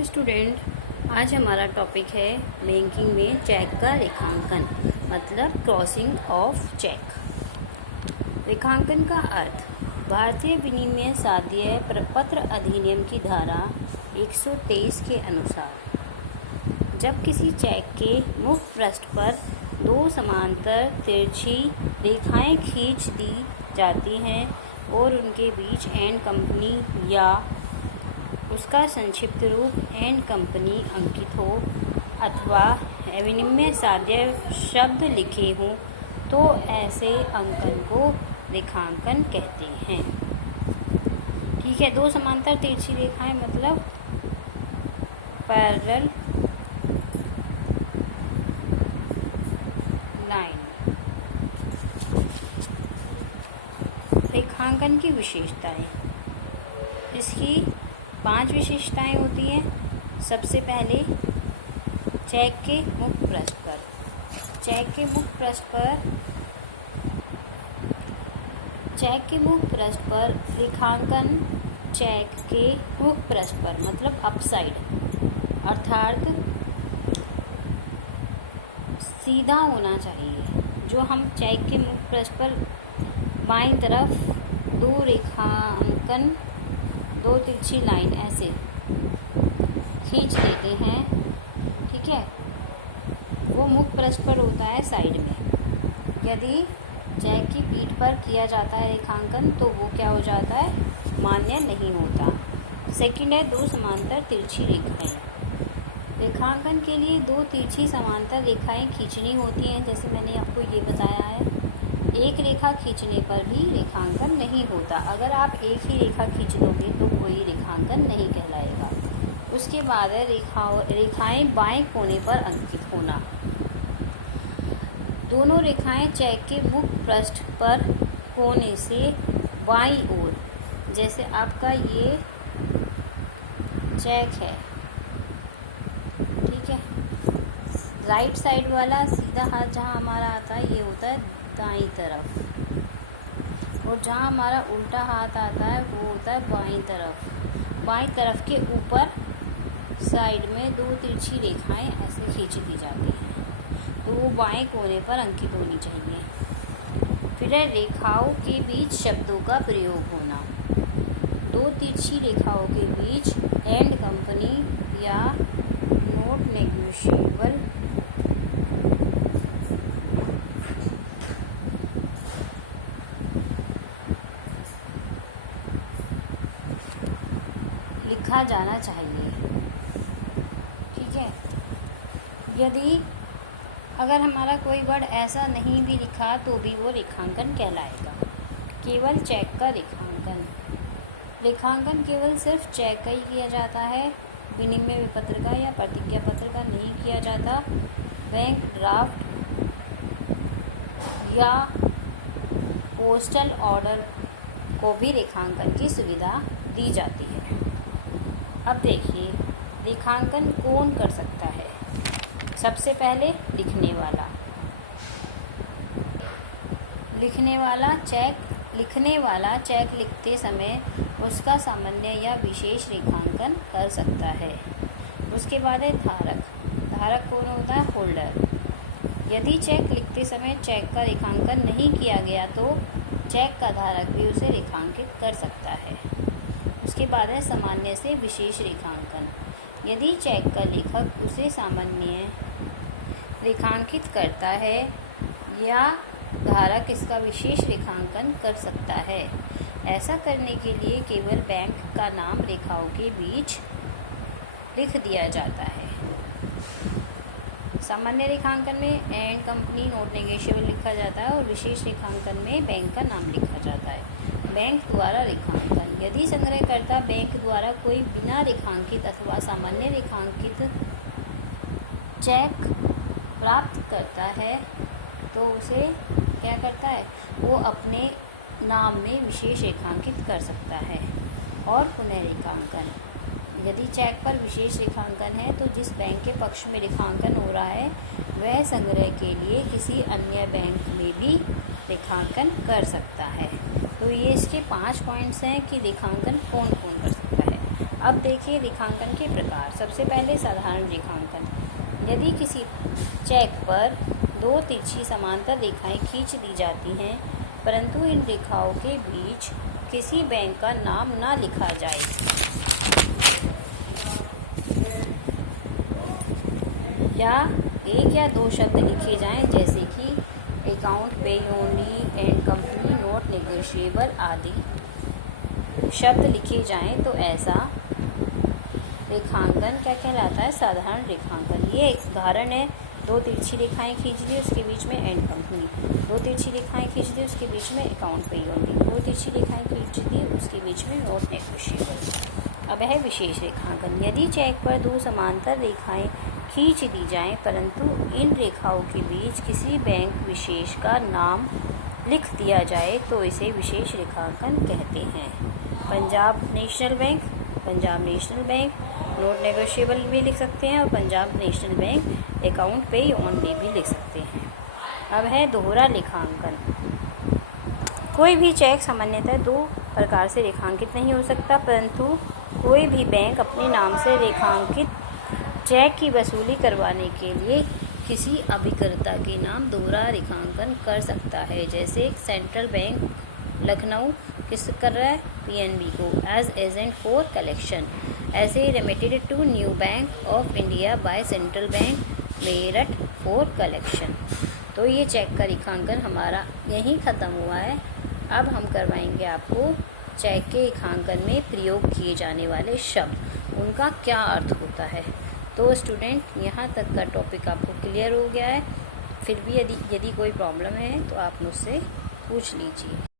Hello student, आज हमारा topic है बैंकिंग में चेक का रेखांकन मतलब क्रॉसिंग ऑफ चेक। रेखांकन का अर्थ भारतीय विनिमय साध्य प्रपत्र अधिनियम की धारा 123 के अनुसार जब किसी चेक के मुख पृष्ठ पर दो समांतर तिरछी रेखाएं खींच दी जाती हैं और उनके बीच एंड कंपनी या उसका संक्षिप्त रूप एंड कंपनी अंकित हो अथवा विनिमय साध्य शब्द लिखे हों तो ऐसे अंकन को रेखांकन कहते हैं। ठीक है, दो समांतर तिरछी रेखाएं मतलब पैरेलल लाइन। रेखांकन की विशेषताएं, इसकी 5 विशेषताएं होती हैं। सबसे पहले चेक के मुख पृष्ठ पर, चेक के मुख पृष्ठ पर रेखांकन चेक के मुख पृष्ठ पर मतलब अपसाइड अर्थात सीधा होना चाहिए। जो हम चेक के मुख पृष्ठ पर बाईं तरफ दो तिरछी लाइन ऐसे खींच लेते हैं, ठीक है, वो मुख पृष्ठ पर होता है साइड में। यदि चेक की पीठ पर किया जाता है रेखांकन तो वो क्या हो जाता है, मान्य नहीं होता। सेकंड है दो समांतर तिरछी रेखाएं। रेखांकन के लिए दो तिरछी समांतर रेखाएं खींचनी होती हैं, जैसे मैंने आपको ये बताया है। एक रेखा खींचने पर भी रेखांकन नहीं होता। अगर आप एक ही रेखा खींच दोगे तो कोई रेखांकन नहीं कहलाएगा। उसके बाद है रेखाएं बाएं कोने पर अंकित होना। दोनों रेखाएं चेक के मुख पृष्ठ पर कोने से बाईं ओर, जैसे आपका ये चेक है, ठीक है, राइट साइड वाला सीधा हाथ जहां हमारा आता है ये होता है दाईं तरफ, और जहाँ हमारा उल्टा हाथ आता है वो होता है बाईं तरफ। बाईं तरफ के ऊपर साइड में दो तिरछी रेखाएं ऐसे खींच दी जाती हैं, तो वो बाएं कोने पर अंकित होनी चाहिए। फिर है रेखाओं के बीच शब्दों का प्रयोग होना। दो तिरछी रेखाओं के बीच एंड कंपनी या नॉट नेगोशिएबल लिखा जाना चाहिए, ठीक है। यदि अगर हमारा कोई वर्ड ऐसा नहीं भी लिखा तो भी वो रेखांकन कहलाएगा। केवल चेक का रेखांकन केवल सिर्फ चेक का ही किया जाता है, विनिमय विपत्र का या प्रतिज्ञा पत्र का नहीं किया जाता। बैंक ड्राफ्ट या पोस्टल ऑर्डर को भी रेखांकन की सुविधा दी जाती है। अब देखिए रेखांकन कौन कर सकता है। सबसे पहले लिखने वाला चेक लिखते समय उसका सामान्य या विशेष रेखांकन कर सकता है। उसके बाद है धारक कौन होता है, होल्डर। यदि चेक लिखते समय चेक का रेखांकन नहीं किया गया तो चेक का धारक भी उसे रेखांकित कर सकता है। उसके बाद है सामान्य से विशेष रेखांकन। यदि चेक का लेखक उसे सामान्य रेखांकित करता है या धारक इसका विशेष रेखांकन कर सकता है। ऐसा करने के लिए केवल बैंक का नाम रेखाओं के बीच लिख दिया जाता है। सामान्य रेखांकन में एंड कंपनी नॉट नेगोशिएबल लिखा जाता है और विशेष रेखांकन में बैंक का नाम लिखा जाता है। बैंक द्वारा रेखांकन, यदि संग्रहकर्ता बैंक द्वारा कोई बिना रेखांकित अथवा सामान्य रेखांकित चेक प्राप्त करता है तो उसे क्या करता है, वो अपने नाम में विशेष रेखांकित कर सकता है। और पुनः रेखांकन, यदि चेक पर विशेष रेखांकन है तो जिस बैंक के पक्ष में रेखांकन हो रहा है वह संग्रह के लिए किसी अन्य बैंक में भी रेखांकन कर सकता है। तो ये इसके 5 पॉइंट्स हैं कि रेखांकन कौन कौन कर सकता है। अब देखिए रेखांकन के प्रकार। सबसे पहले साधारण रेखांकन। यदि किसी चेक पर दो तिरछी समांतर रेखाएं खींच दी जाती हैं परंतु इन रेखाओं के बीच किसी बैंक का नाम न लिखा जाए या एक या दो शब्द लिखे जाएं जैसे कि account payee only and company not negotiable आदि शब्द लिखे जाएं तो ऐसा रेखांकन क्या कहलाता है? साधारण रेखांकन। ये एक उदाहरण है। दो तिरछी रेखाएं खींच दी, उसके बीच में एंड कंपनी। दो तिरछी रेखाएं खींच दी, उसके बीच में अकाउंट पेयोनी। दो तिरछी रेखाएं खींच दी, उसके बीच में नॉट नेगोशिएबल। अब है विशेष रेखांकन। यदि चेक पर दो समांतर रेखाएं खींच दी जाएं परंतु इन रेखाओं के बीच किसी बैंक विशेष का नाम लिख दिया जाए तो इसे विशेष रेखांकन कहते हैं। Punjab national bank, Punjab national bank not negotiable भी लिख सकते हैं और पंजाब नेशनल बैंक अकाउंट पे ओनली भी लिख सकते हैं। अब है दोहरा रेखांकन। कोई भी चेक सामान्यतः दो प्रकार से रेखांकित नहीं हो सकता परंतु कोई भी बैंक अपने नाम से रेखांकित चेक की वसूली करवाने के लिए किसी अभिकर्ता के नाम दोहरा रेखांकन कर सकता है। जैसे सेंट्रल बैंक लखनऊ किस कर रहा है? पीएनबी को एज एजेंट फॉर कलेक्शन। ऐसे remitted to New Bank of India by Central Bank Meerut for collection. तो ये चेक का रेखांकन हमारा यहीं ख़त्म हुआ है। अब हम करवाएंगे आपको चेक के रेखांकन में प्रयोग किए जाने वाले शब्द, उनका क्या अर्थ होता है। तो स्टूडेंट, यहाँ तक का टॉपिक आपको क्लियर हो गया है। फिर भी यदि कोई प्रॉब्लम है तो आप मुझसे पूछ लीजिए।